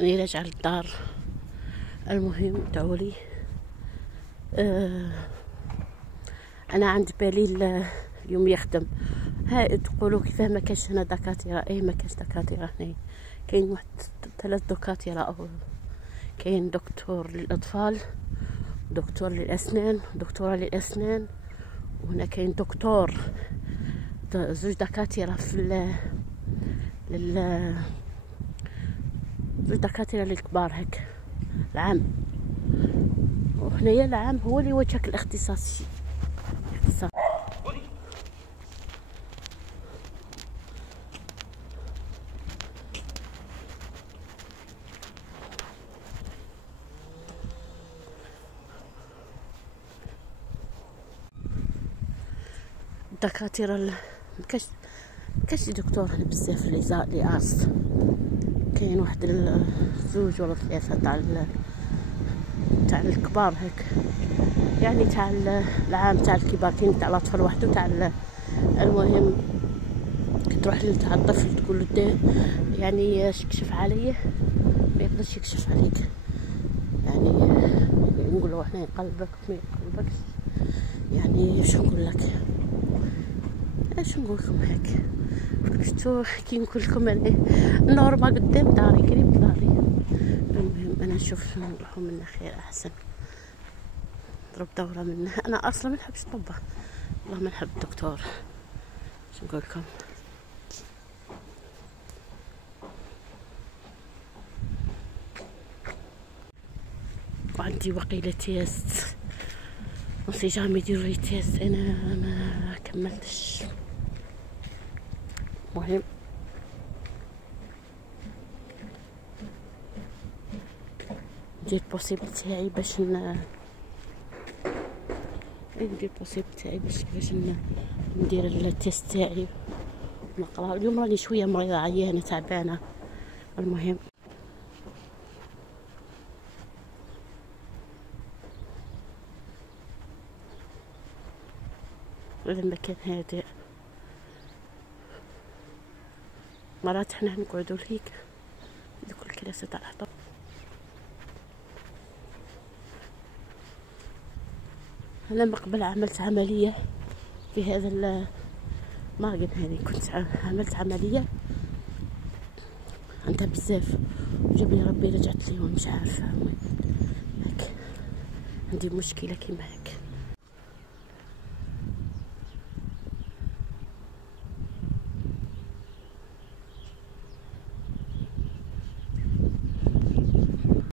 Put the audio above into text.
اني راجعة للدار. المهم ادعولي. انا عند بالي اليوم يخدم. ها تقولوا كيفاه ما كاينش هنا دكاتره؟ ما كاينش دكاتره هنا. كاين واحد 3 دكاتره، او كاين دكتور للاطفال، دكتور للاسنان، دكتوره للاسنان، وهنا كاين دكتور، 2 دكاتره في لل 2 دكاتره للكبار هيك العام. وهنايا العام هو اللي وجهك الاختصاص. الدكاتره مكاش دكتور هنا بزاف لي ارست. كاين واحد 2 ولا 3 تاع الكبار هيك، يعني تاع العام تاع الكبار. كاين تاع الاطفال وحده تاع المهم تروح تاع الطفل تقول له ديه يعني يكشف عليه، ما يقدرش يكشف عليك. يعني نقول له احنا يقلبك ما يقلبكش. يعني شنو نقول لك، اش نقول لكم هيك. شفتوا كي نقول لكم انا النورما قدام داري قريب داري. المهم انا نشوف نروحوا منه خير احسن. نضرب دوره منه. انا اصلا ما نحبش الطب، والله ما نحب الدكتور. شو نقول لكم. وعندي وقيله تيست، نصي جامي يديروا لي تيست، انا ما كملتش. مهم ندير بوسيبل تاعي باش ندير بوسيبل تاعي باش ندير التيست تاعي ونقرا. اليوم راني شويه مريضه عيانه تعبانه. المهم المكان هادئ. مرات حنا نقعدوا لهيك دوك الكراسي تاع الحطب. انا من قبل عملت عمليه في هذا الماغن هذه. كنت عملت عمليه عندها بزاف وجاب لي ربي رجعت لي ومش عارفه. المهم هيك عندي مشكله كيما هيك.